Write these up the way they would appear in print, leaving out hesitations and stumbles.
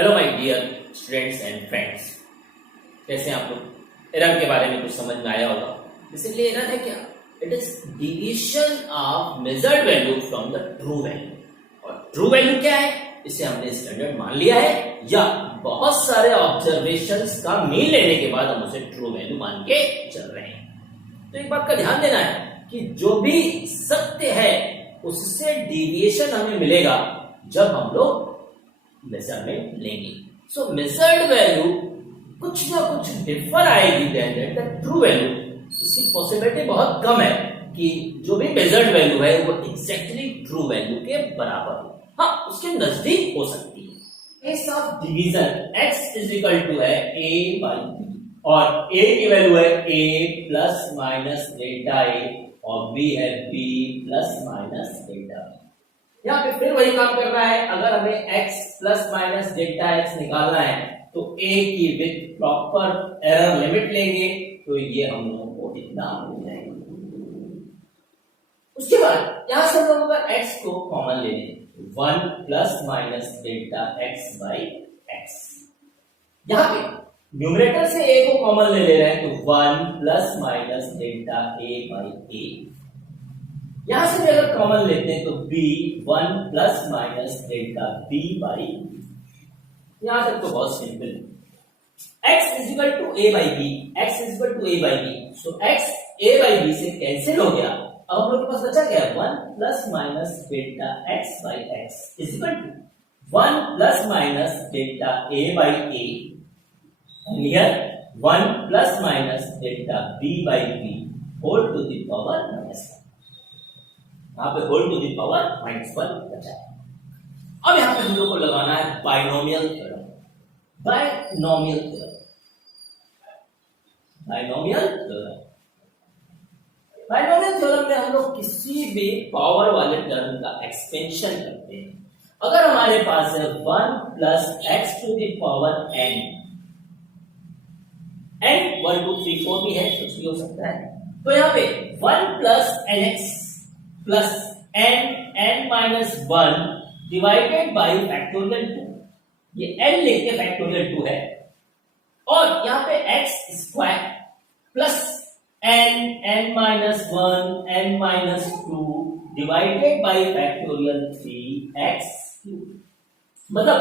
Hello my dear students and friends, कैसे हैं आप लोग। एरर के बारे में कुछ समझ में आया होगा। इसलिए एरर है क्या? It is deviation of measured value from the true value. और ट्रू वैल्यू क्या है? इसे हमने स्टैंडर्ड मान लिया है या बहुत सारे ऑब्जर्वेशंस का मीन लेने के बाद हम उसे ट्रू वैल्यू मान के चल रहे हैं। तो एक बात का ध्यान देना है कि जो भी सत्य है उससे डिविएशन हमें मिलेगा जब हम लोग मेजरमेंट लेंगे। सो मेजर्ड वैल्यू कुछ ना कुछ डिफर आएगी देन द ट्रू वैल्यू। इसकी पॉसिबिलिटी बहुत कम है कि जो भी मेजर्ड वैल्यू है वो एग्जैक्टली ट्रू वैल्यू के बराबर हो। हाँ, उसके नजदीक हो सकती है। Case of division x is equal to है a बाई b और a की वैल्यू है a plus minus delta a और b है b plus minus delta b। यहाँ पे फिर वही काम करना है। अगर हमें x plus minus delta x निकालना है तो a की विद प्रॉपर एरर लिमिट लेंगे तो ये हम लोगों को इतना मिल जाएगा। उसके बाद यहां से हम लोग अगर x को कॉमन ले लें 1 plus minus delta x by x। यहाँ पे न्यूमरेटर से a को कॉमन ले रहे हैं तो 1 plus minus delta a by a। यहां से भी अगर कॉमन लेते हैं तो b 1 plus minus delta b by b। यहां तक तो बहुत सिंपल है। x is equal to a by b, x is equal to a by b। So x a by b से कैंसिल हो गया। अब हम लोग के पास बचा क्या? 1 plus minus delta x by x is equal to 1 plus minus delta a by a and here 1 plus minus delta b by b whole to the power -1। यहाँ पे होल टू द पावर -1 बचा। अब यहाँ पे हम लोग को लगाना है binomial theorem. Binomial theorem, binomial theorem, binomial theorem में हम लोग किसी भी पावर वाले टर्म का एक्सपेंशन करते हैं। अगर हमारे पास है 1 plus x to the power n, 1 2 3 4 भी है, कुछ भी हो सकता है। तो यहाँ पे 1 plus nx plus n minus 1 divided by factorial 2। ये n लिख के फैक्टोरियल 2 है और यहाँ पे x square plus n minus 1 n minus 2 divided by factorial 3x cube. मतलब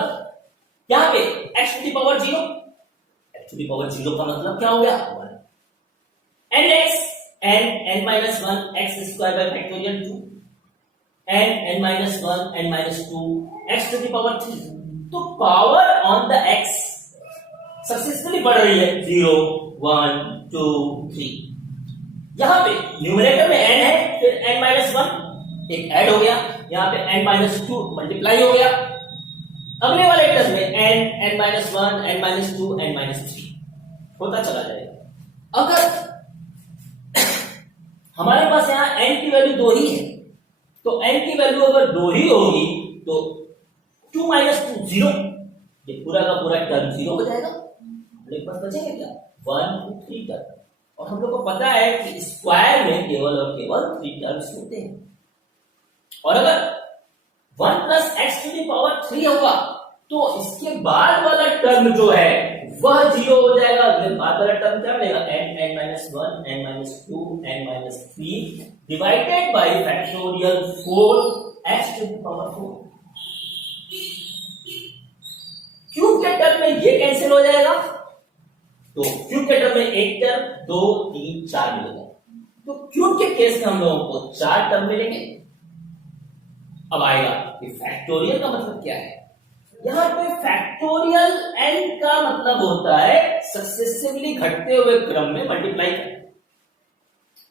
यहाँ पे x to the power 0, x to the power 0 का मतलब क्या हो गया? 1 nx n minus 1 x square by factorial 2 n minus 1 n minus 2 x to the power 3। तो power on the x successfully बढ़ रही है 0 1 2 3। यहां पे न्यूमरेटर में n है, फिर n माइनस 1 एक ऐड हो गया, यहां पे n माइनस 2 मल्टीप्लाई हो गया। अगले वाले टर्म में n minus 1 n minus 2 n minus 3 होता चला जाएगा। अगर हमारे पास यहां n की वैल्यू 2 ही है तो n की वैल्यू अगर 2 ही होगी तो 2 माइनस 2 0, ये पूरा का पूरा टर्म 0 हो जाएगा। हमारे पास बचेगा क्या? 1 2 3 टर्म। और हम लोग को पता है कि स्क्वायर में केवल और केवल 3 टर्म्स होते हैं। और अगर 1 plus x to the power 3 होगा तो इसके बाद वाला टर्म जो है वह 0 हो जाएगा। फिर बाद वाला टर्म क्या मिलेगा? n minus 1 n minus 2 n minus 3 divided by factorial 4 x to the power 4। Cube के टर्म में ये कैंसिल हो जाएगा तो क्यूब के टर्म में एक टर्म 2 3 4 मिलेगा। तो क्यूब के केस में हम लोगों को 4 टर्म मिलेंगे। अब आएगा कि फैक्टोरियल का मतलब क्या है। यहां पे फैक्टोरियल n का मतलब होता है सक्सेसिवली घटते हुए क्रम में मल्टीप्लाई करना।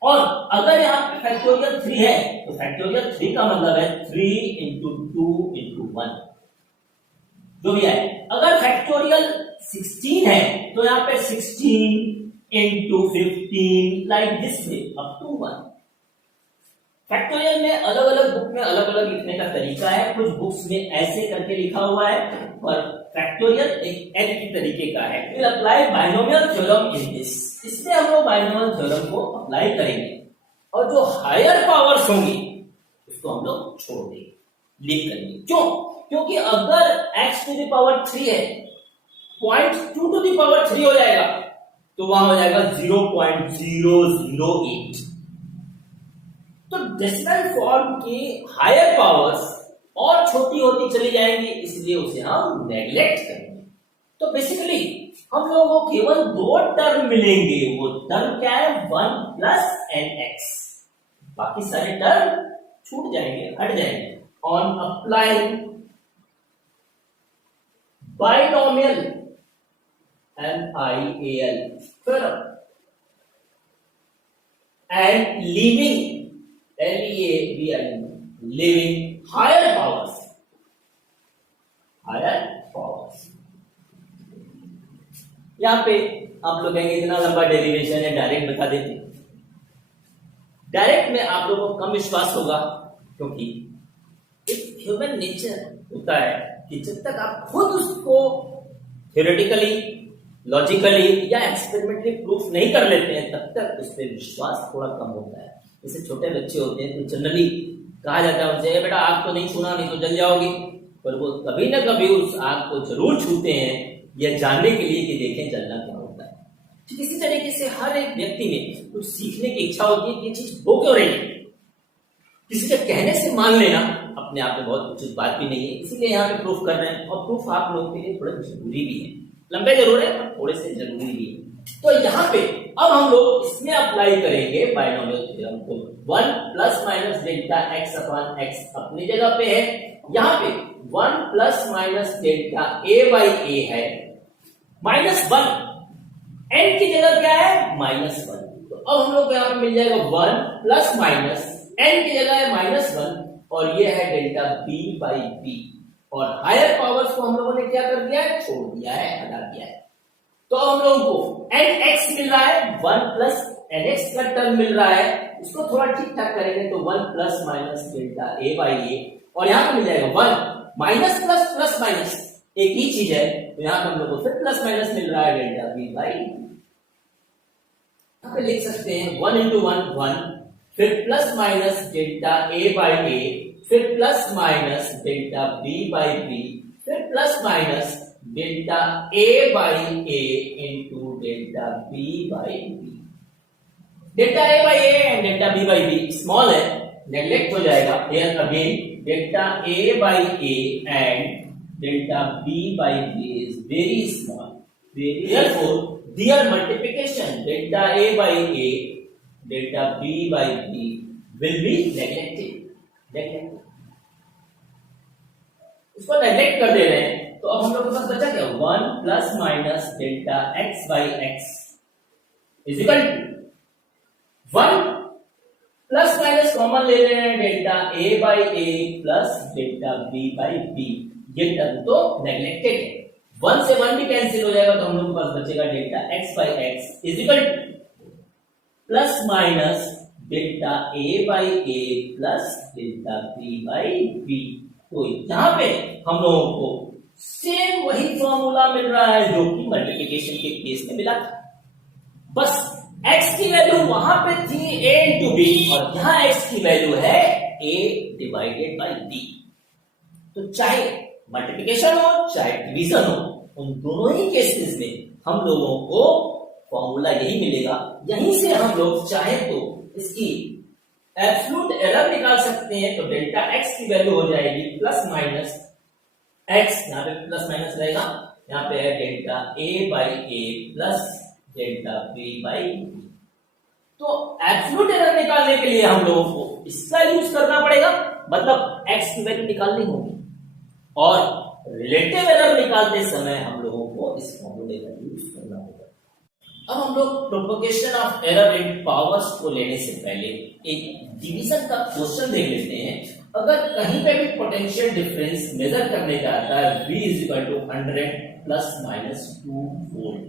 और अगर यहां पे फैक्टोरियल 3 है तो फैक्टोरियल 3 का मतलब है 3 इंटू 2 इंटू 1 जो भी है। अगर फैक्टोरियल 16 है तो यहां पे 16 into 15 like this way up to 1। Factorial में अलग अलग बुक में अलग अलग लिखने का तरीका है। कुछ बुक्स में ऐसे करके लिखा हुआ है और फैक्टोरियल एक n की तरीके का है। Will apply binomial theorem in this. इसमें हम लोग बाइनोमियल थ्योरम को अप्लाई करेंगे और जो हायर पावर्स होंगी उसको हम लोग छोड़ देंगे, लीव करेंगे। क्यों? क्योंकि अगर x टू द पावर 3 है, 0.2 टू द पावर 3 हो जाएगा तो वहां हो जाएगा 0.008। तो डेसिमल फॉर्म की हायर पावर्स और छोटी होती चली जाएंगी, इसलिए उसे हम नेग्लेक्ट करेंगे। तो बेसिकली हम लोगों को केवल दो टर्म मिलेंगे, वो टर्म क्या है 1 प्लस nx, बाकी सारे टर्म छूट जाएंगे, हट जाएंगे। On applying binomial MIAL theorem and leaving leaving higher powers, यहां पे आप लोग कहेंगे इतना लंबा डेरिवेशन है, डायरेक्ट बता देते। डायरेक्ट में आप लोगों को कम विश्वास होगा, क्योंकि एक ह्यूमन नेचर होता है कि जब तक आप खुद उसको थ्योरेटिकली, लॉजिकली या एक्सपेरिमेंटली प्रूफ नहीं कर लेते हैं, तब तक उस पर विश्वास थोड़ा कम होता है। जैसे छोटे बच्चे होते हैं तो जनरली कहा जाता है उनसे, बेटा आग को नहीं छूना नहीं तो जल जाओगे, पर वो कभी ना कभी उस आग को जरूर छूते हैं, यह जानने के लिए कि देखें जलना क्या होता है। ठीक इसी तरीके से हर एक व्यक्ति में कुछ सीखने की इच्छा होती है कि ये चीज हो क्यों रही है। किसी के कहने से मान लेना अपने आप में बहुत उचित बात भी नहीं है, इसीलिए यहाँ पे प्रूफ कर रहे हैं, और प्रूफ आप लोगों के लिए थोड़ा जरूरी भी है, लंबे जरूर है पर थोड़े से जरूरी भी है। तो यहाँ पे अब हम लोग इसमें अप्लाई करेंगे बाइनोमियल थ्योरम को। 1 plus minus delta x upon x अपनी जगह पे है, यहाँ पे 1 plus minus delta a by a है, -1 एन की जगह क्या है -1। तो अब हम लोग को यहाँ पे मिल जाएगा 1 प्लस माइनस एन की जगह है -1, और ये है डेल्टा बी बाई बी, और हायर पावर्स को हम लोगों ने क्या कर दिया है, छोड़ दिया है, हटा दिया है। तो हम लोगों को एन एक्स मिल रहा है, 1 प्लस एन एक्स का टर्म मिल रहा है, उसको थोड़ा ठीक ठाक करेंगे तो 1 plus minus delta a by a, और यहाँ पे मिल जाएगा 1 माइनस प्लस प्लस माइनस एक ही चीज है, तो यहाँ पे हम लोग को फिर प्लस माइनस मिल रहा है डेल्टा बी बाई। यहाँ पे लिख सकते हैं 1 इंटू 1 1, फिर plus minus delta a by a, फिर plus minus delta b by b, फिर plus minus delta a by a into delta b by b. Delta a by a and delta b by b small है, neglect हो जाएगा। Here again delta a by a and delta b by b is very small, therefore their multiplication delta a by a delta b by b will be neglected। इसको neglect कर दे रहे हैं, तो अब हम लोग के पास बचा क्या, 1 plus minus delta x by x is equal to 1 plus minus common ले रहे हैं, delta a by a plus delta b by b, ये टर्म तो नेग्लेक्टेड है। 1 से 1 भी कैंसिल हो जाएगा, तो हम लोग के पास बचेगा delta x by x is equal to plus minus delta a by a plus delta b by b. तो यहां पे हम लोगों को सेम वही फॉर्मूला मिल रहा है जो कि मल्टीप्लिकेशन के केस में मिला था, बस x की वैल्यू वहां पे थी a इंटू बी, और यहां x की वैल्यू है a डिवाइडेड बाई b। तो चाहे मल्टीप्लिकेशन हो चाहे डिवीजन हो, उन दोनों ही केसेस में हम लोगों को फॉर्मूला यही मिलेगा। यहीं से हम लोग चाहे तो इसकी एब्सोल्यूट एरर निकाल सकते हैं, तो डेल्टा एक्स की वैल्यू हो जाएगी प्लस माइनस एक्स, यहाँ पे प्लस माइनस रहेगा, यहाँ पे है delta a by a plus delta b by b. तो एब्सोल्यूट एरर निकालने के लिए हम लोगों को इसका यूज करना पड़ेगा, मतलब एक्स की वैल्यू निकालनी होगी, और रिलेटिव एरर निकालते समय हम लोगों को इस फॉर्मूले का यूज करना होगा। अब हम लोग propagation of error in powers को लेने से पहले एक डिवीजन का क्वेश्चन देख लेते हैं। अगर कहीं पे भी पोटेंशियल डिफरेंस मेजर करने जाता है V is equal to 100 plus minus 2 volt,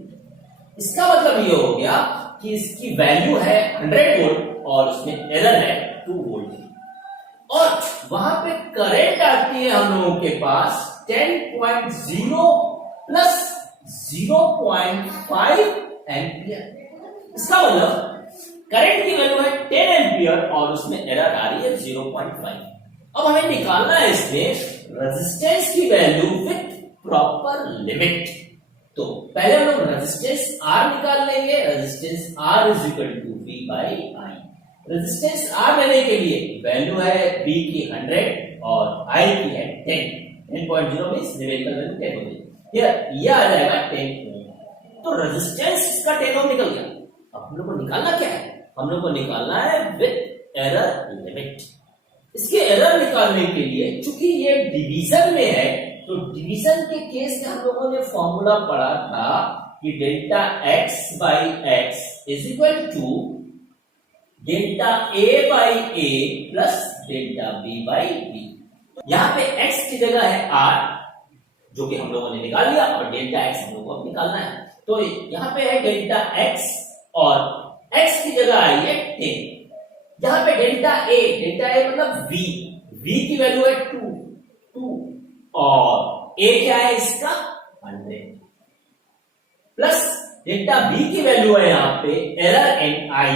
इसका मतलब ये हो गया कि इसकी वैल्यू है 100 वोल्ट और उसमें एरर है 2 वोल्ट, और वहां पे करंट आती है हम लोगों के पास 10.0 प्लस 0.5 एम्पियर। इसका मतलब करंट की वैल्यू है 10 एम्पियर और उसमें एरर आ रही है 0.5। अब हमें निकालना है इसमें रेजिस्टेंस की वैल्यू विथ प्रॉपर लिमिट। तो पहले हम लोग रेजिस्टेंस R निकाल लेंगे। Resistance R is equal to V by I। Resistance R लेने के लिए वैल्यू है V की 100 और I की है 10। 10.0 मींस न्यूमेरिकल वैल्यू 10 हो गई। ये आ जाएगा 10 ओम। तो रेजिस्टेंस का 10 ओम निकल गया। अब हम लोग को निकालना क्या है? हम लोग को निकालना है विथ एरर लिमिट। इसके एरर निकालने के लिए चूंकि ये डिवीजन में है, तो डिवीजन के केस में हम लोगों ने फॉर्मूला पढ़ा था कि delta x by x is equal to delta a by a plus delta b by b। यहां पे x की जगह है r, जो कि हम लोगों ने निकाल लिया, और डेल्टा x हम लोगों को निकालना है। तो यहां पे है डेल्टा x और x की जगह आई है 10। यहां पे डेल्टा a मतलब v की वैल्यू है 2 और a क्या है इसका 100 प्लस डेल्टा b की वैल्यू है यहां पे एरर एन आई,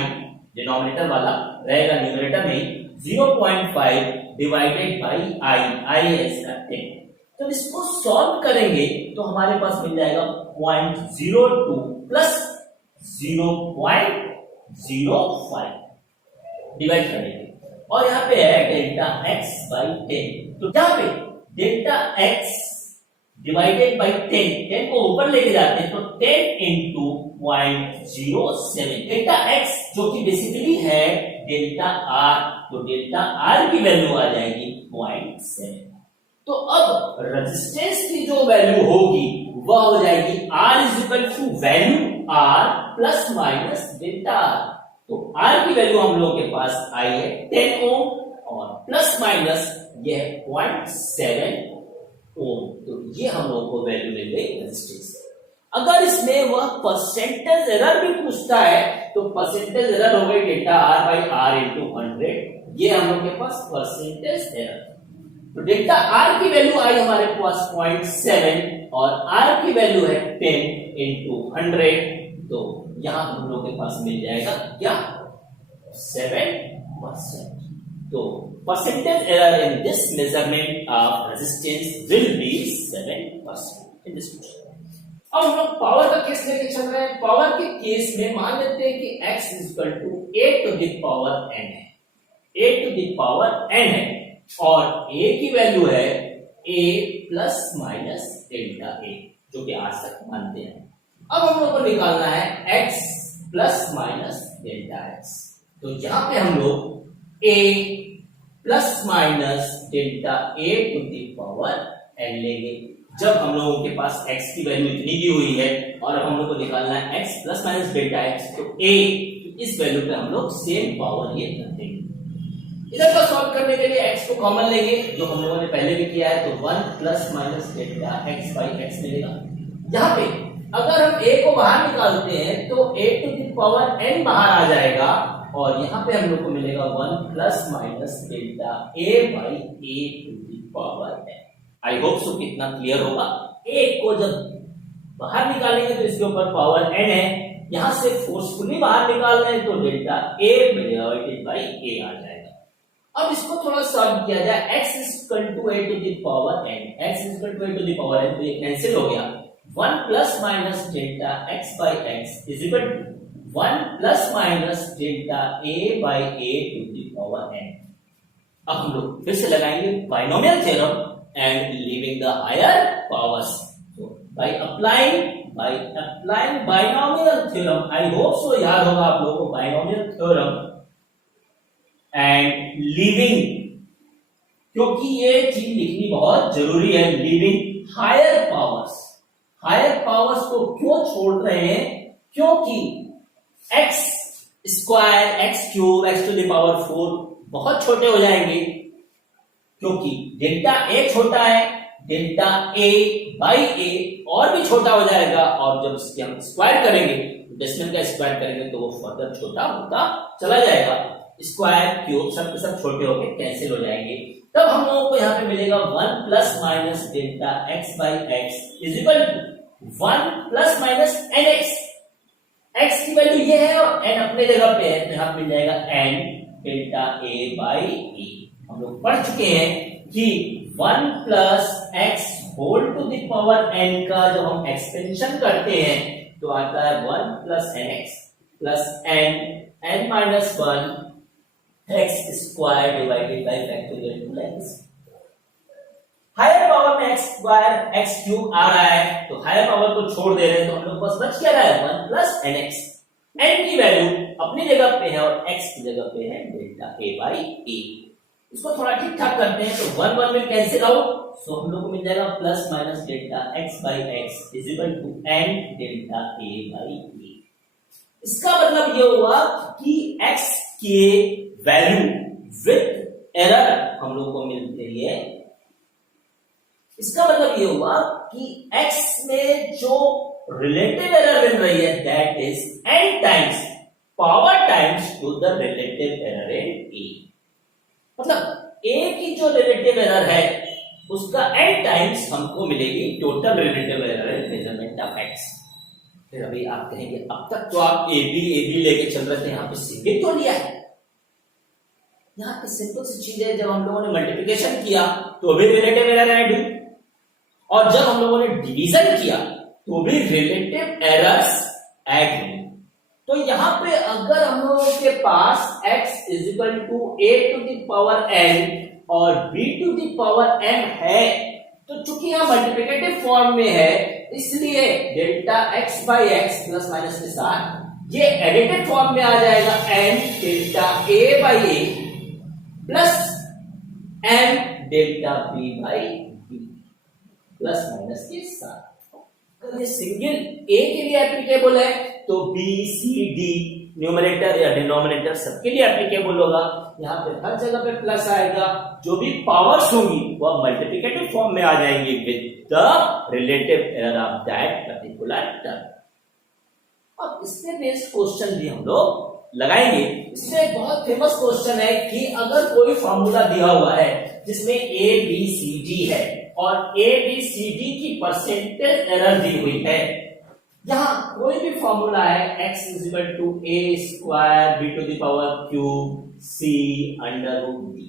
डिनोमिनेटर वाला रहेगा न्यूमरेटर में 0.5 डिवाइडेड बाई आई है इसका 10। तो इसको सॉल्व करेंगे तो हमारे पास मिल जाएगा 0.02 प्लस 0.05 डिवाइड करेंगे, और यहाँ पे है डेल्टा x बाई 10। तो यहाँ पे डेल्टा x डिवाइडेड बाई 10 को ऊपर लेके जाते हैं तो 10 इंटू 0.07 डेल्टा x जो कि बेसिकली है डेल्टा r, तो डेल्टा r की वैल्यू आ जाएगी 0.7। तो अब रेजिस्टेंस की जो वैल्यू होगी वह हो जाएगी r is equal to value r plus minus delta r। तो R की वैल्यू हम लोगों के पास आई है 10 ओम और प्लस माइनस ये है 0.7 ओम। तो ये हम लोगों को वैल्यू मिल गई रेजिस्टेंस। अगर इसमें वह परसेंटेज एरर भी पूछता है तो परसेंटेज एरर हो गई delta R by R into 100। ये हम लोग के पास परसेंटेज एरर। तो डेल्टा R की वैल्यू आई हमारे पास 0.7 और R की वैल्यू है 10 इंटू 100। तो यहां हम लोग के पास मिल जाएगा क्या 7%। तो percentage error in this measurement of resistance will be 7% in this question. अब हम लोग पावर का केस लेके चल रहे हैं। पावर के केस में मान लेते हैं कि x is equal to a to the power n है, a to the power n है, और a की वैल्यू है a plus minus delta a, जो कि आज तक मानते हैं। अब हम लोग को निकालना है x plus minus delta x। तो यहां पे हम लोग a plus minus delta a to the power n लेंगे। जब हम लोगों के पास x की वैल्यू इतनी दी हुई है और हम लोग को निकालना है x plus minus delta x, तो a इस वैल्यू पे हम लोग सेम पावर ये कर देंगे। इधर का सॉल्व करने के लिए x को कॉमन लेंगे, जो हम लोगों ने पहले भी किया है। तो 1 plus minus delta x by x मिलेगा। यहाँ पे अगर हम a को बाहर निकालते हैं तो a to the power n बाहर आ जाएगा, और यहाँ पे हम लोग को मिलेगा 1 plus minus delta a by a to the power n। I hope so कितना क्लियर होगा। a को जब बाहर निकालेंगे तो इसके ऊपर पावर n है, यहां से फोर्सफुली बाहर निकाल रहे हैं तो delta a divided by a आ जाएगा। अब इसको थोड़ा सॉल्व किया जाए। x is equal to a to the power n, x is equal to a to the power n, तो ये कैंसिल हो गया। 1 plus minus delta x by x is equal to 1 plus minus delta a by a to the power n। अब हम लोग फिर से लगाएंगे binomial theorem and leaving the higher powers. तो by applying binomial theorem, I hope so याद होगा आप लोगों को बाइनोमियल थ्योरम एंड लीविंग, क्योंकि ये चीज लिखनी बहुत जरूरी है। Leaving higher powers, higher powers को क्यों छोड़ रहे हैं? क्योंकि x square, x cube, x to the power 4 बहुत छोटे हो जाएंगे, क्योंकि डेल्टा a छोटा है, डेल्टा a बाई a और भी छोटा हो जाएगा, और जब इसके हम स्क्वायर करेंगे, डेसिमल का स्क्वायर करेंगे तो वो फर्दर छोटा होता चला जाएगा। स्क्वायर क्यूब सब के सब छोटे होके कैंसिल हो जाएंगे। तब हम लोगों को यहाँ पे मिलेगा 1 plus minus delta x by x is equal to 1 plus minus nx। x की वैल्यू ये है और n अपने जगह पे है, तो यहाँ मिल जाएगा n delta a by e। हम लोग पढ़ चुके हैं कि 1 plus x whole to the power n का जब हम एक्सपेंशन करते हैं तो आता है 1 plus n x plus n minus 1 x square divided by factorial two x. Higher power में एक्स स्क्वायर एक्स क्यूब आ रहा है तो हायर पावर को छोड़ दे रहे हैं तो हम लोग बस बच क्या रहा है 1 प्लस एन एक्स। एन की वैल्यू अपनी जगह पे है और एक्स की जगह पे है डेल्टा ए बाई ए। इसको थोड़ा ठीक ठाक करते हैं तो 1 1 में कैंसिल आउट, सो हम लोग को मिल जाएगा plus minus delta x by x is equal to n delta a by a. इसका मतलब ये हुआ कि एक्स के वैल्यू विद एरर हम लोग को मिल रही है। इसका मतलब ये हुआ कि x में जो रिलेटिव एरर मिल रही है that is n times power times to the relative error in a। मतलब a की जो रिलेटिव एरर है उसका n टाइम्स हमको मिलेगी total relative error in measurement of x। फिर अभी आप कहेंगे अब तक तो आप a b लेके चल रहे थे, यहां पे सिंगल तो लिया है। यहां पे सिंपल सी चीज है, जब हम लोगों ने मल्टीप्लिकेशन किया तो भी रिलेटिव एरर ऐड हुई और जब हम लोगों ने डिवीजन किया तो भी रिलेटिव एरर्स ऐड हुई। तो यहां पे अगर हम लोगों के पास x is equal to a to the power n और b to the power m है तो चूंकि यहां मल्टीप्लिकेटिव फॉर्म में है इसलिए delta x by x plus minus के साथ ये एडिटेड फॉर्म में आ जाएगा n delta a by a plus m delta b by b plus minus के साथ। अगर ये सिंगल a के लिए एप्लीकेबल है तो b c d न्यूमरेटर या डिनोमिनेटर सबके लिए एप्लीकेबल होगा। यहाँ पे हर जगह पे प्लस आएगा, जो भी पावर्स होंगी वह मल्टीप्लिकेटिव फॉर्म में आ जाएंगी with the relative error of that particular term. अब इससे बेस्ड क्वेश्चन भी हम लोग लगाएंगे। इसमें एक बहुत फेमस क्वेश्चन है कि अगर कोई फॉर्मूला दिया हुआ है जिसमें a b c d है और a b c d की परसेंटेज एरर दी हुई है। यहां कोई भी फॉर्मूला है x is equal to a square b to the power cube c under root d।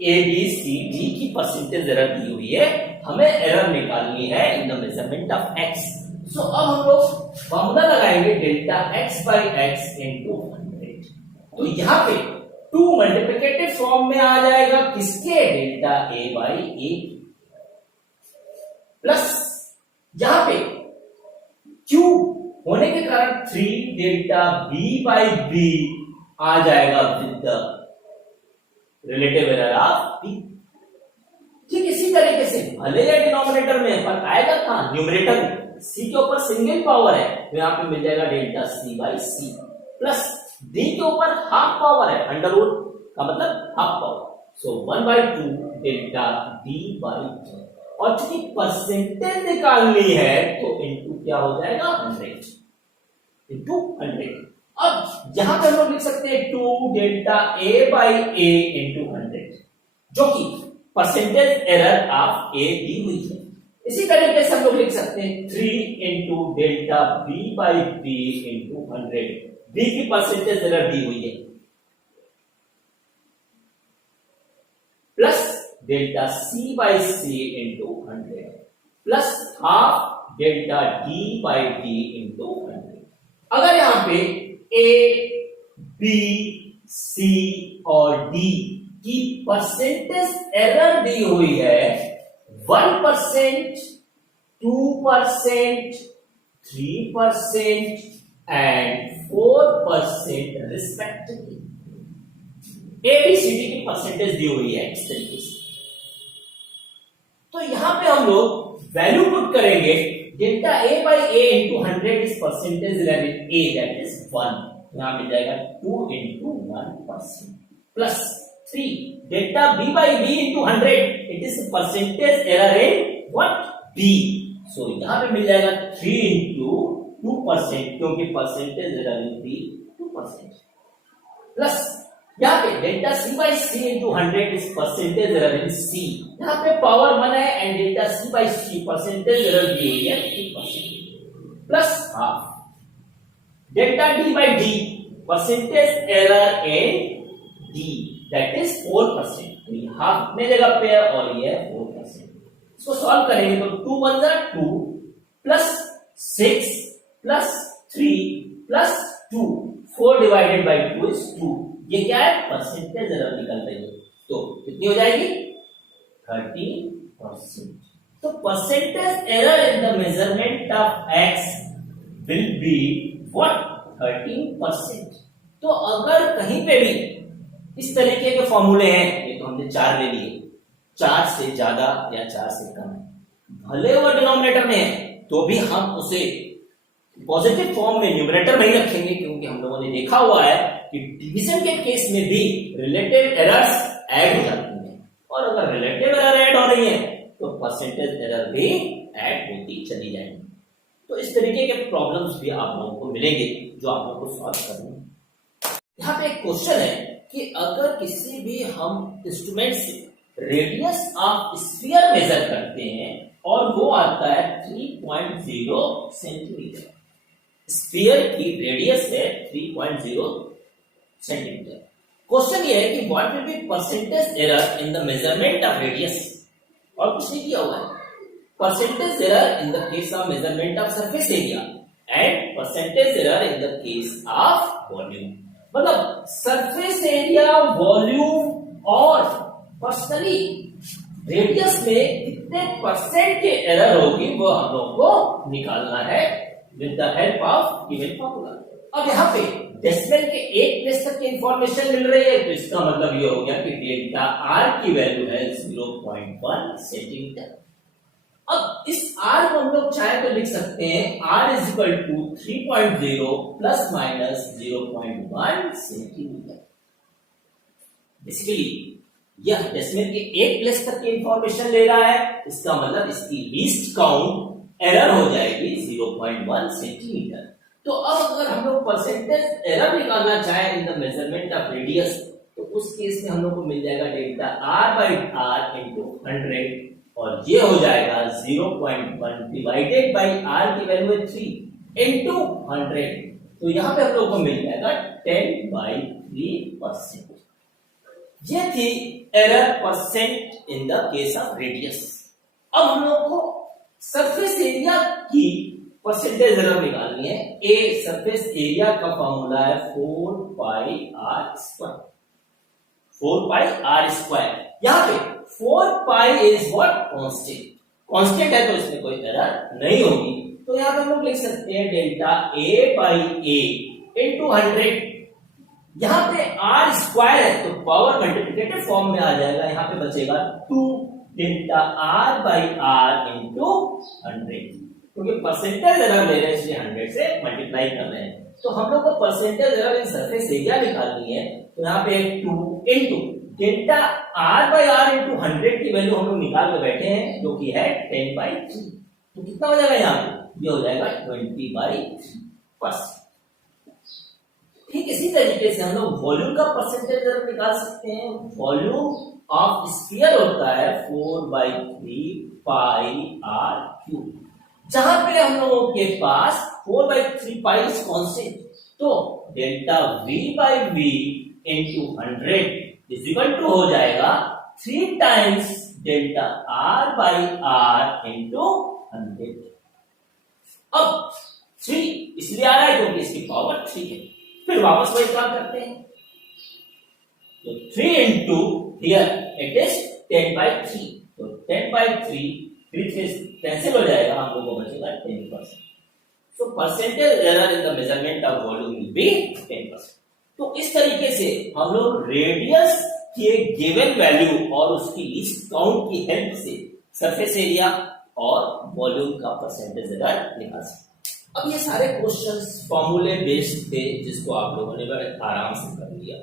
a b c d की परसेंटेज एरर दी हुई है, हमें एरर निकालनी है in the measurement of x। So अब हम लोग फॉर्मूला लगाएंगे delta x by x into 100। तो यहाँ पे 2 मल्टीप्लिकेटिव फॉर्म में आ जाएगा किसके delta a by a plus यहां पे क्यूब होने के कारण 3 डेल्टा b बाई b आ जाएगा with the relative error of b। ठीक इसी तरीके से भले या डिनोमिनेटर में फर्क आएगा कहां, न्यूमरेटर में c के ऊपर सिंगल पावर है तो यहां पे मिल जाएगा delta c by c plus d के ऊपर हाफ पावर है, अंडर रूट का मतलब half power, so 1/2 delta d by 2। और चूंकि परसेंटेज निकालनी है तो इनटू क्या हो जाएगा 100 इंटू 100। अब यहां पर हम लोग लिख सकते हैं 2 delta a by a into 100 जो कि परसेंटेज एरर ऑफ a दी हुई है। इसी तरीके से हम लोग लिख सकते हैं 3 into delta b by b into 100। b की परसेंटेज एरर दी हुई है plus delta c by c into 100 plus half delta d by d into 100। अगर यहां पे a b c और d की परसेंटेज एरर दी हुई है 1%, 2%, 3% and 4% respectively. A b c d की परसेंटेज दी हुई है इस तरीके से। तो यहां पे हम लोग वैल्यू पुट करेंगे delta a by a into 100 is percentage error in a that is 1। यहां मिल जाएगा 2 into 1% plus 3 delta b by b into 100 it is percentage error in what b। सो यहां पे मिल जाएगा 3 इंटू 2% क्योंकि परसेंटेज एरर इन b 2% plus यहाँ पे delta c by c into 100 is percentage error in c। यहाँ पे पावर 1 है and delta c by c percentage error दी हुई है 3% plus half delta d by d percentage error in d that is 4%। तो ये हाफ अपने जगह पे है और ये 4%। इसको सॉल्व करेंगे तो 2 1 जा 2 plus 6 plus 3 plus 2, 4 divided by 2 is 2। ये क्या है? परसेंटेज एरर निकल रही है। तो कितनी हो जाएगी? 30%। तो percentage error in the measurement of x will be what? 13%। तो अगर कहीं पे भी इस तरीके के फॉर्मूले हैं, ये तो हमने 4 ले लिए, 4 से ज्यादा या 4 से कम है, भले वो डिनोमिनेटर में है तो भी हम उसे पॉजिटिव फॉर्म में न्यूमरेटर में ही रखेंगे, क्योंकि हम लोगों ने देखा हुआ है कि डिवीजन के केस में भी रिलेटेड एरर्स ऐड हो जाती हैं, और अगर रिलेटिव एरर ऐड हो रही है तो परसेंटेज एरर भी ऐड होती चली जाएगी। तो इस तरीके के प्रॉब्लम्स भी आप लोगों को मिलेंगे जो आप लोगों को सॉल्व करने हैं। यहाँ पे एक क्वेश्चन है कि अगर किसी भी हम इंस्ट्रूमेंट से रेडियस ऑफ स्फीयर मेजर करते हैं और वो आता है 3.0 सेंटीमीटर, स्फीयर की रेडियस है 3.0 सेंटीमीटर। क्वेश्चन ये है कि what will be percentage error in the measurement of radius, और कुछ नहीं किया हुआ है। Percentage error in the case of measurement of surface area and percentage error in the case of volume. मतलब सरफेस एरिया, वॉल्यूम और personally radius में कितने परसेंट के एरर होगी वो हम लोग को निकालना है with the help of given formula. अब यहाँ पे डेसिमल के एक प्लेस तक की इंफॉर्मेशन मिल रही है, तो इसका मतलब ये हो गया कि डेल्टा आर की वैल्यू है 0.1 सेंटीमीटर। अब इस r को हम लोग चाहे तो लिख सकते हैं r is equal to 3.0 plus minus 0.1 centimetre. Basically यह डेसिमल के एक प्लेस तक की इंफॉर्मेशन ले रहा है, इसका मतलब इसकी लीस्ट काउंट एरर हो जाएगी 0.1 सेंटीमीटर। तो अब अगर हम लोग परसेंटेज एरर निकालना चाहें इन द मेजरमेंट ऑफ रेडियस, तो उस केस में हम लोग को मिल जाएगा delta r by r into 100, और ये हो जाएगा 0.1 डिवाइडेड बाई r की वैल्यू है 3 इंटू 100, तो यहां पे हम लोग को मिल जाएगा 10/3%। ये थी error percent in the case of radius. अब हम लोग को सरफेस एरिया की परसेंटेज एरर निकालनी है। ए सरफेस एरिया का फॉर्मूला है 4πr²। 4πr²। यहां पे 4π इज व्हाट? कांस्टेंट। कांस्टेंट है तो इसमें कोई एरर नहीं होगी, तो यहां पे हम लोग लिख सकते हैं delta a by a into 100। यहां पे r² है तो पावर मल्टीप्लिकेटिव फॉर्म में आ जाएगा, यहां पे बचेगा 2 delta r by r into 100, क्योंकि परसेंटेज एरर ले रहे हैं इसलिए 100 से मल्टीप्लाई कर रहे हैं। तो हम लोग को percentage error in surface area निकालनी है, तो यहाँ पे 2 into delta r by r into 100 की वैल्यू हम लोग निकाल के बैठे हैं जो कि है 10/3। तो कितना हो जाएगा यहाँ पे? ये हो जाएगा 20/3%। ठीक इसी तरीके से हम लोग वॉल्यूम का परसेंटेज एरर निकाल सकते हैं। वॉल्यूम ऑफ स्फीयर होता है 4/3 पाई r³, जहां पे हम लोगों के पास 4/3 पाई इज कांस्टेंट, तो delta v by v into 100 is equal to हो जाएगा 3 times delta r by r into 100। अब 3 इसलिए आ रहा है क्योंकि इसकी पावर 3 है। फिर वापस वही काम करते हैं, तो 3 इंटू हियर इट इज 10/3, तो 10/3 3 कैंसिल हो जाएगा, हम लोगों को बचेगा 10%। So percentage error in the measurement of volume will be 10%। तो इस तरीके से हम लोग रेडियस के गिवन वैल्यू और उसकी लीस्ट काउंट की हेल्प से सरफेस एरिया और वॉल्यूम का परसेंटेज एरर निकाल सकते। अब ये सारे क्वेश्चंस फॉर्मूले बेस्ड थे जिसको आप लोगों ने बड़े आराम से कर लिया,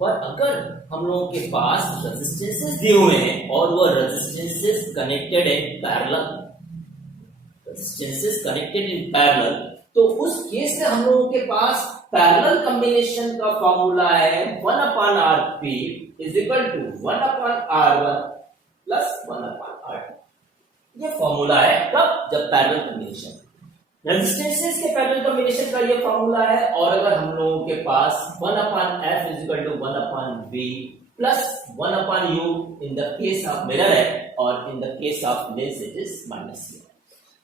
पर अगर हम लोगों के पास रेजिस्टेंसेस दिए हुए हैं और वो रेजिस्टेंसेस कनेक्टेड है parallel, resistances connected in parallel, तो उस केस में हम लोगों के पास पैरेलल कॉम्बिनेशन का फॉर्मूला है 1/Rp is equal to 1/R1 plus 1/R2। ये फॉर्मूला है कब? जब पैरेलल कॉम्बिनेशन, रेजिस्टेंसेस के पैरेलल कॉम्बिनेशन का ये फॉर्मूला है। और अगर हम लोगों के पास 1/F is equal to 1/V plus 1/u in the case of mirror है और in the case of lens it is -u।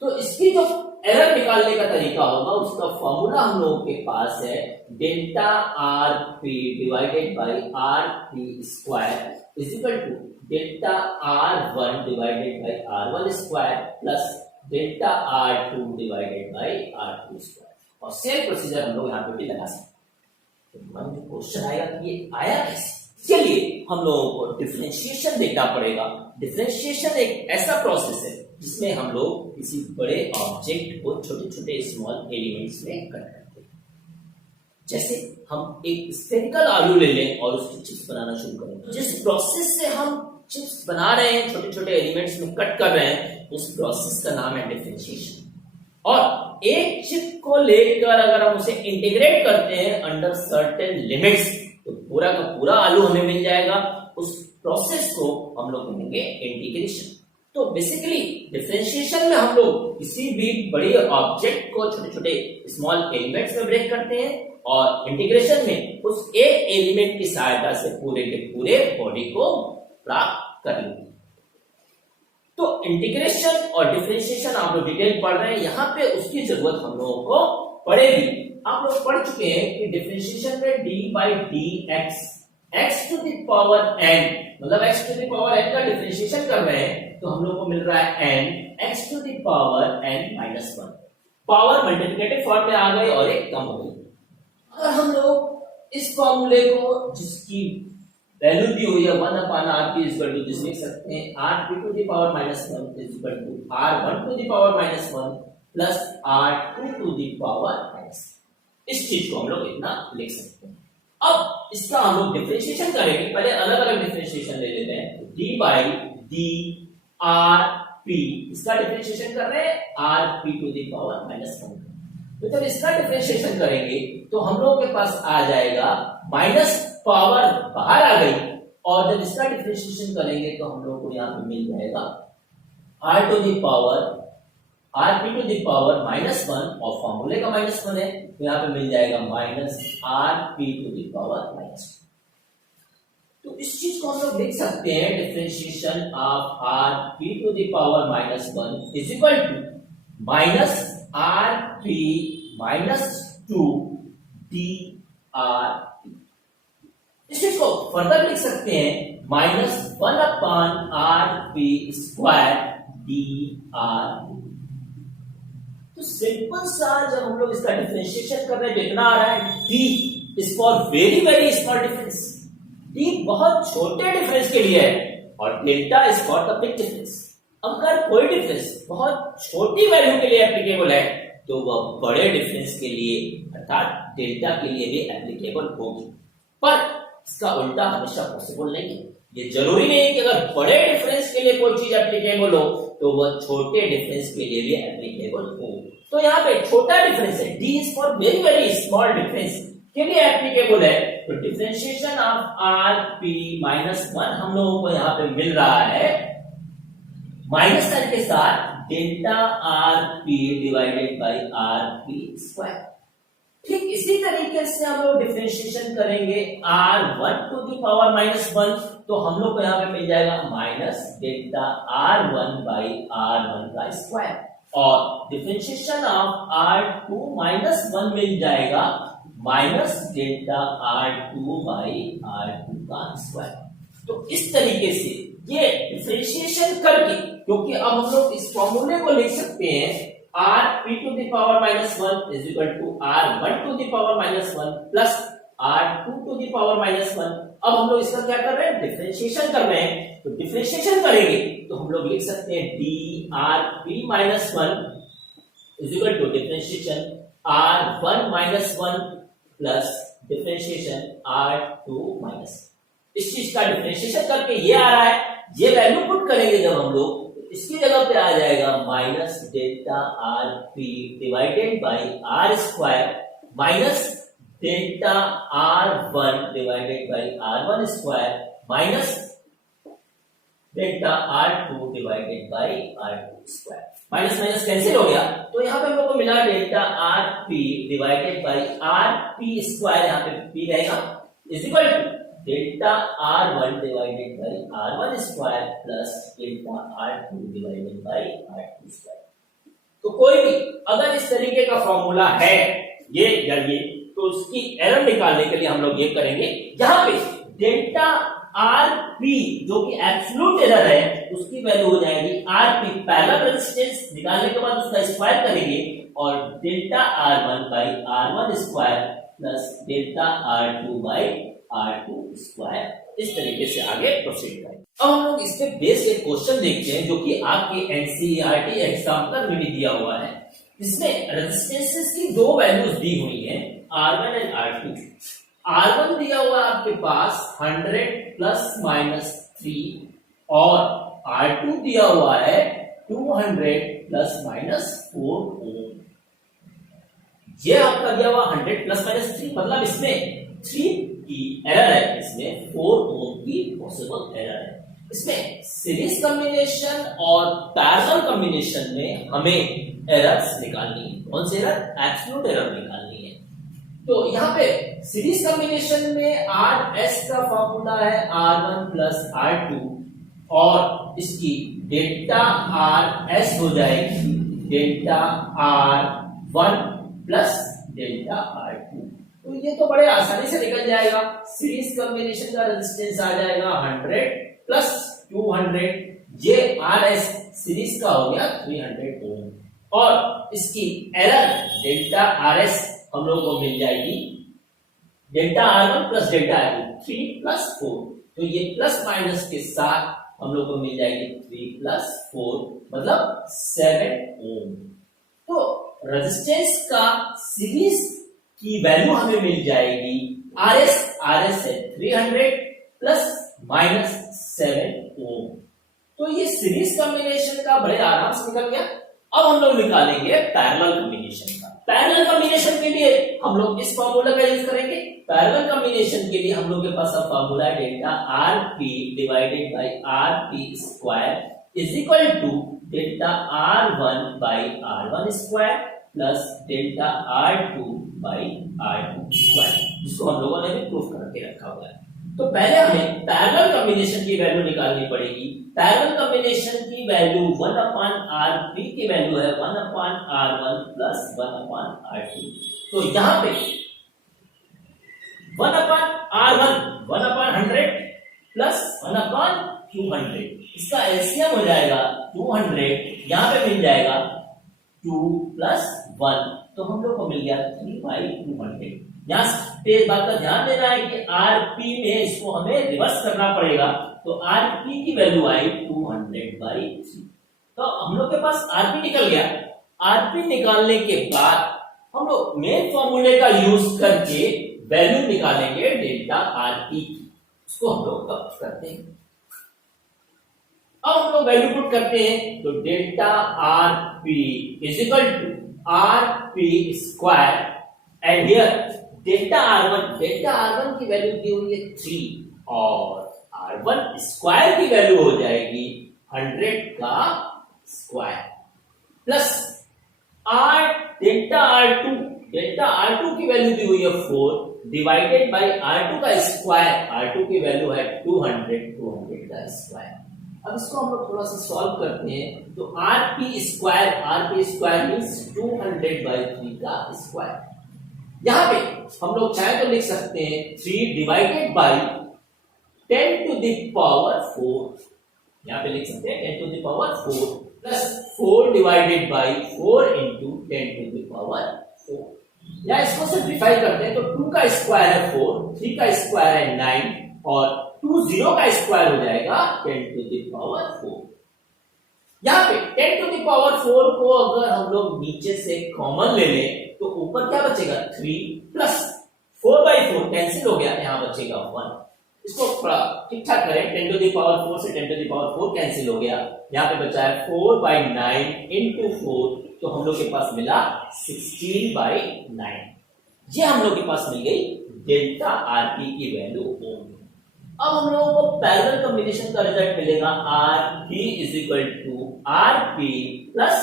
तो इसकी जो एरर निकालने का तरीका होगा उसका फॉर्मूला हम लोगों के पास है delta R P divided by R P square is equal to delta R1 divided by R1 square plus delta R2 divided by R2 square. और सेम प्रोसीजर हम लोग यहाँ पे भी लगा सकते हैं। मन में क्वेश्चन आएगा कि ये आया कैसे? चलिए हम लोगों को डिफरेंशिएशन देखना पड़ेगा। डिफरेंशिएशन एक ऐसा प्रोसेस है जिसमें हम लोग किसी बड़े ऑब्जेक्ट को छोटे छोटे स्मॉल एलिमेंट्स में कट करते हैं। जैसे हम एक स्फेरिकल आलू ले लें और उसकी चिप्स बनाना शुरू करें। जिस प्रोसेस से हम चिप्स बना रहे हैं, छोटे छोटे एलिमेंट्स में कट कर रहे हैं, उस प्रोसेस का नाम है डिफरेंशिएशन। और एक चिप को लेकर अगर हम उसे इंटीग्रेट करते हैं अंडर सर्टेन लिमिट्स, तो पूरा का पूरा आलू हमें मिल जाएगा। उस प्रोसेस को हम लोग कहेंगे इंटीग्रेशन। तो बेसिकली डिफरेंशिएशन में हम लोग किसी भी बड़े ऑब्जेक्ट को छोटे छोटे स्मॉल एलिमेंट्स में ब्रेक करते हैं और इंटीग्रेशन में उस एक एलिमेंट की सहायता से पूरे के पूरे बॉडी को प्राप्त कर लेंगे। तो इंटीग्रेशन और डिफरेंशिएशन आप लोग डिटेल पढ़ रहे हैं, यहाँ पे उसकी जरूरत हम लोगों को पड़ेगी। आप लोग पढ़ चुके हैं कि डिफरेंशिएशन में d by dx x to the power n, मतलब x to the power n का डिफरेंशिएशन कर रहे हैं तो हम लोग को मिल रहा है n x to the power n minus 1। Power multiplicative form में आ गई और एक कम हो गई। अगर हम लोग इस फॉर्मूले को जिसकी वैल्यू दी हुई है 1/rp इज इक्वल टू जिस लिख सकते हैं rp to the power minus 1 is equal to r1 to the power minus 1 plus r2 to the power minus 1। इस चीज को हम लोग इतना लिख सकते हैं। अब इसका हम लोग डिफरेंशिएशन करेंगे। पहले अलग अलग डिफरेंशिएशन ले लेते हैं। d by drp इसका डिफरेंशिएशन कर रहे हैं rp to the power minus 1। तो जब इसका डिफरेंशिएशन करेंगे तो हम लोगों के पास आ जाएगा माइनस पावर बाहर आ गई, और जब इसका डिफरेंशिएशन करेंगे तो हम लोगों को यहाँ पे मिल जाएगा r to the power rp to the power minus 1 और फॉर्मूले का -1 है तो यहाँ पे मिल जाएगा minus rp to the power minus 1। तो इस चीज को हम लोग लिख सकते हैं differentiation of rp to the power minus 1 is equal to minus rp minus 2 dr। इस चीज को फर्दर लिख सकते हैं माइनस 1/rp स्क्वायर dr। तो सिंपल सा जब हम लोग इसका डिफरेंशिएशन कर रहे हैं कितना आ रहा है d is for very very small difference. d बहुत छोटे डिफरेंस के लिए है और delta is for the big difference. अगर कोई डिफरेंस बहुत छोटी वैल्यू के लिए एप्लीकेबल है तो वह बड़े डिफरेंस के लिए अर्थात डेल्टा के लिए भी एप्लीकेबल होगी, पर इसका उल्टा हमेशा पॉसिबल नहीं है। ये जरूरी नहीं है कि अगर बड़े डिफरेंस के लिए कोई चीज एप्लीकेबल हो तो वह छोटे डिफरेंस के लिए भी एप्लीकेबल हो। तो यहाँ पे छोटा डिफरेंस है, d is for very very small difference के लिए एप्लीकेबल है। तो डिफरेंशिएशन ऑफ rp minus 1 हम लोगों को यहाँ पे मिल रहा है माइनस साइन के साथ delta rp divided by rp square. ठीक इसी तरीके से हम लोग डिफरेंशिएशन करेंगे r1 टू द पावर -1 तो हम लोग को यहाँ पे मिल जाएगा minus delta r1 by r1 का स्क्वायर, और डिफरेंशिएशन ऑफ r2 -1 मिल जाएगा minus delta r2 by r2 का स्क्वायर। तो इस तरीके से ये डिफरेंशिएशन करके, क्योंकि अब हम लोग इस फॉर्मूले को लिख सकते हैं rp to the power -1 is equal to r1 to the power -1 plus r2 to the power -1। अब हम लोग इसका क्या कर रहे हैं डिफरेंशिएशन कर रहे हैं। तो डिफरेंशिएशन करेंगे तो हम लोग लिख सकते हैं drp -1 is equal to differentiation r1 -1 plus differentiation r2 -1। इस चीज का डिफरेंशिएशन करके ये आ रहा है, ये वैल्यू पुट करेंगे जब हम लोग इसकी जगह पे आ जाएगा minus delta rp divided by r square minus delta r1 divided by r1 square minus delta r2 divided by r2 square. Minus minus cancel हो गया तो यहाँ पे हम लोग को मिला delta rp divided by rp square, यहाँ पे p रहेगा is equal to delta R1 divided by R1 square plus delta R2 divided by R2 square. तो कोई भी अगर इस तरीके का फॉर्मूला है ये या ये, तो उसकी एरर निकालने के लिए हम लोग ये करेंगे, यहाँ पे डेल्टा RP जो कि एब्सोल्यूट एरर है उसकी वैल्यू हो जाएगी RP पैरेलल रेजिस्टेंस, निकालने के बाद उसका स्क्वायर करेंगे और delta R1 by R1 square plus delta R2 by R2 square, इस तरीके से आगे प्रोसीड करेंगे। अब हम लोग इस पे बेस्ड एक क्वेश्चन देखते हैं जो कि आपके एनसीईआरटी एग्जाम्पल में भी दिया हुआ है। इसमें रेजिस्टेंसेस की दो वैल्यूज दी हुई हैं, R1 एंड R2। R1 दिया हुआ है आपके पास 100 प्लस माइनस 3 और R2 दिया हुआ है 200 प्लस माइनस 4 ओम। ये आपका दिया हुआ 100 प्लस माइनस 3, मतलब इसमें 3 की एरर है, इसमें 4 ओम की पॉसिबल एरर है। इसमें सीरीज कॉम्बिनेशन और पैरेलल कॉम्बिनेशन में हमें एरर्स निकालनी है। कौन सी एरर? एब्सोल्यूट एरर निकालनी है। तो यहाँ पे सीरीज कॉम्बिनेशन में RS का फॉर्मूला है R1 प्लस R2 और इसकी डेल्टा RS हो जाएगी delta R1 plus delta R2। तो ये तो बड़े आसानी से निकल जाएगा। सीरीज कॉम्बिनेशन का रेजिस्टेंस आ जाएगा 100 प्लस 200, ये RS सीरीज का हो गया 300 ओम और इसकी एरर डेल्टा RS हम लोगों को मिल जाएगी delta R1 plus delta R2 3 plus 4, तो ये प्लस माइनस के साथ हम लोग को मिल जाएगी 3 प्लस 4 मतलब 7 ओम। तो रेजिस्टेंस का सीरीज की वैल्यू हमें मिल जाएगी RS है 300 प्लस माइनस 7 ओम। तो ये सीरीज कॉम्बिनेशन का बड़े आराम से निकल गया। अब हम लोग निकालेंगे पैरेलल कॉम्बिनेशन का। पैरेलल कॉम्बिनेशन के लिए हम लोग इस फॉर्मूला का यूज करेंगे। पैरेलल कॉम्बिनेशन के लिए हम लोग के पास अब फॉर्मूला है delta RP divided by RP square is equal to delta R1 by R1 square plus delta R2 by R2 square, जिसको हम लोगों ने भी प्रूफ करके रखा हुआ है। तो पहले हमें पैरेलल कॉम्बिनेशन की वैल्यू निकालनी पड़ेगी। पैरेलल कॉम्बिनेशन की वैल्यू 1 अपॉन RP की वैल्यू है 1 upon R1 plus 1 upon R2। तो यहाँ पे 1 upon R1 1 upon 100 plus 1 upon 200, इसका एलसीएम हो जाएगा 200, यहाँ पे मिल जाएगा 2 प्लस 1, तो हम लोग को मिल गया 3 बाई 200। यहाँ पे इस बात का ध्यान देना है कि RP में इसको हमें रिवर्स करना पड़ेगा, तो RP की वैल्यू आई 200 बाई 3। तो हम लोग के पास RP निकल गया। RP निकालने के बाद हम लोग मेन फॉर्मूले का यूज करके वैल्यू निकालेंगे डेल्टा RP की, उसको हम लोग कब करते हैं। अब हम लोग वैल्यू पुट करते हैं, तो delta RP is equal to RP square and here delta R1 की वैल्यू दी हुई है 3 और R1 स्क्वायर की वैल्यू हो जाएगी 100 का स्क्वायर प्लस डेल्टा R2 की वैल्यू दी हुई है 4 डिवाइडेड बाय R2 का स्क्वायर, R2 की वैल्यू है 200 का स्क्वायर। अब इसको हम लोग थोड़ा सा सॉल्व करते हैं, तो RP स्क्वायर मींस 200 बाय 3 का स्क्वायर। यहाँ पे हम लोग चाहे तो लिख सकते हैं 3 divided by 10 to the power 4, यहाँ पे लिख सकते हैं 10 to the power 4 plus 4 divided by 4 into 10 to the power 4। या इसको सिंप्लीफाई करते हैं, तो 2 का स्क्वायर है 4, 3 का स्क्वायर है 9 और 2 0 का स्क्वायर हो जाएगा 10 टू द पावर 4। यहाँ पे 10 टू द पावर 4 को अगर हम लोग नीचे से कॉमन ले लें तो ऊपर क्या बचेगा 3 प्लस 4 बाई 4 कैंसिल हो गया, यहाँ बचेगा 1। इसको थोड़ा ठीक ठाक करें, 10 टू द पावर 4 से 10 टू द पावर 4 कैंसिल हो गया, यहाँ पे बचा है 4 बाई 9 इंटू 4, तो हम लोग के पास मिला 16 बाई 9। ये हम लोग के पास मिल गई डेल्टा RP की वैल्यू ओम। अब हम लोगों को पैरेलल कॉम्बिनेशन का रिजल्ट मिलेगा RP is equal to RP plus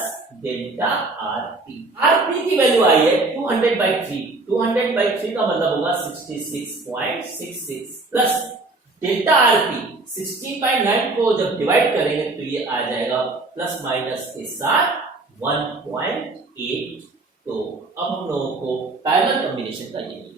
delta R P. R P की वैल्यू आई है 200/3, 200/3 का मतलब होगा 66.66 प्लस डेल्टा आरपी 16/9 को जब डिवाइड करेंगे तो ये आ जाएगा प्लस माइनस के साथ 1.8। तो अब हम लोगों को पैरेलल कॉम्बिनेशन का ये